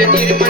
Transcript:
Yeah, need it.